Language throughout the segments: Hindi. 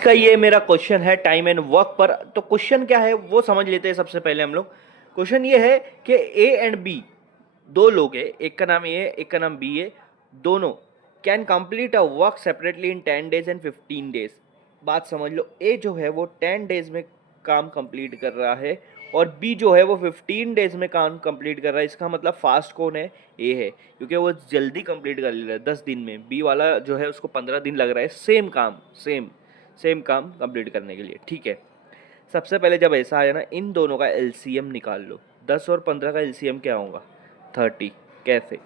का ये मेरा क्वेश्चन है टाइम एंड वर्क पर। तो क्वेश्चन क्या है वो समझ लेते हैं सबसे पहले हम लोग। क्वेश्चन ये है कि ए एंड बी दो लोग हैं, एक का नाम ए है एक का नाम बी है, दोनों can complete a work separately in 10 days and 15 days. बात समझ लो, ए जो है वो 10 डेज में काम कंप्लीट कर रहा है और बी जो है वो 15 डेज में काम कंप्लीट कर रहा है। इसका मतलब फास्ट कौन है? ए है, क्योंकि वो जल्दी कंप्लीट कर ले रहा है 10 दिन में। बी वाला जो है उसको 15 दिन लग रहा है सेम काम कंप्लीट करने के लिए। ठीक है, सबसे पहले जब ऐसा आया ना, इन दोनों का एलसीएम निकाल लो। 10 और 15 का एलसीएम क्या होगा? 30। कैसे?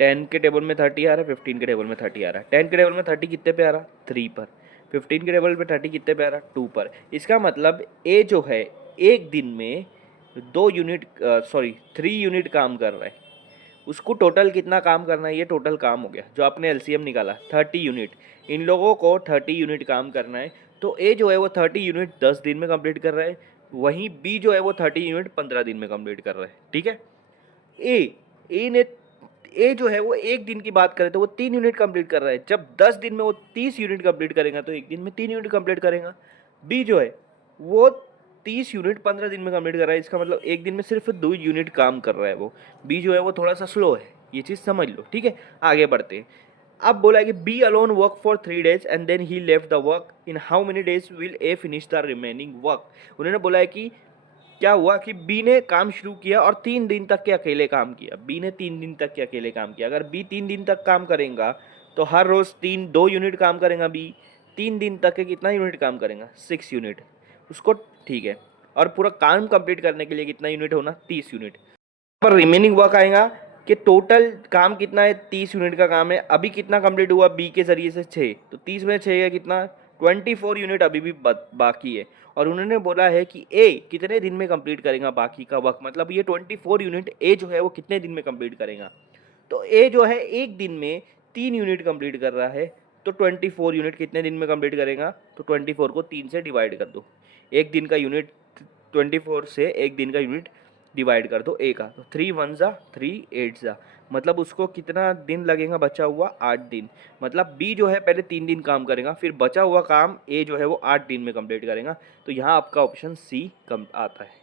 10 के टेबल में 30 आ रहा है, 15 के टेबल में 30 आ रहा है। 10 के टेबल में 30 कितने पे आ रहा? 3 पर। 15 के टेबल पे 30 कितने पे आ रहा? 2 पर। इसका मतलब ए जो है एक दिन में 3 यूनिट काम कर रहा है। उसको टोटल कितना काम करना है? ये टोटल काम हो गया जो आपने एलसीएम निकाला 30 यूनिट। इन लोगों को 30 यूनिट काम करना है, तो ए जो है वो 30 यूनिट 10 दिन में कंप्लीट कर रहा है, वहीं बी जो है वो 30 यूनिट 15 दिन में कंप्लीट कर रहा है। ठीक है, ए ए ने ए जो है वो एक दिन की बात करें तो वो 3 यूनिट कंप्लीट कर रहा है। जब 10 दिन में वो 30 यूनिट कंप्लीट करेगा तो एक दिन में 3 यूनिट कंप्लीट करेगा। बी जो है वो 30 यूनिट 15 दिन में कंप्लीट कर रहा है। इसका मतलब एक दिन में सिर्फ 2 यूनिट काम कर रहा है वो। बी जो है वो थोड़ा सा स्लो है, ये चीज़ समझ लो। ठीक है, आगे बढ़ते हैं। अब बोला है कि B alone work for 3 days and then he left the work. In how many days will A finish the remaining work. उन्होंने बोला है कि क्या हुआ कि बी ने काम शुरू किया और 3 दिन तक के अकेले काम किया। बी ने 3 दिन तक के अकेले काम किया। अगर बी 3 दिन तक काम करेगा तो हर रोज 2 यूनिट काम करेगा बी। 3 दिन तक के कितना यूनिट काम करेगा? 6 यूनिट उसको। ठीक है, और पूरा काम कंप्लीट करने के लिए कितना यूनिट होना? 30 यूनिट। पर रिमेनिंग वर्क आएगा कि टोटल काम कितना है? 30 यूनिट का काम है। अभी कितना कंप्लीट हुआ बी के जरिए से? 6। तो 30 में 6 है कितना? 24 यूनिट अभी भी बाकी है। और उन्होंने बोला है कि ए कितने दिन में कंप्लीट करेगा बाकी का वर्क। मतलब ये 24 यूनिट ए जो है वो कितने दिन में कंप्लीट करेगा? तो ए जो है एक दिन में 3 यूनिट कंप्लीट कर रहा है, तो 24 यूनिट कितने दिन में कंप्लीट करेगा? तो 24 को 3 से डिवाइड कर दो। एक दिन का यूनिट 24 से एक दिन का यूनिट डिवाइड कर दो ए का, तो 3 1 जा 3 8 जा, मतलब उसको कितना दिन लगेगा? बचा हुआ 8 दिन। मतलब बी जो है पहले 3 दिन काम करेगा, फिर बचा हुआ काम ए जो है वो 8 दिन में कंप्लीट करेगा। तो यहाँ आपका ऑप्शन सी कम आता है।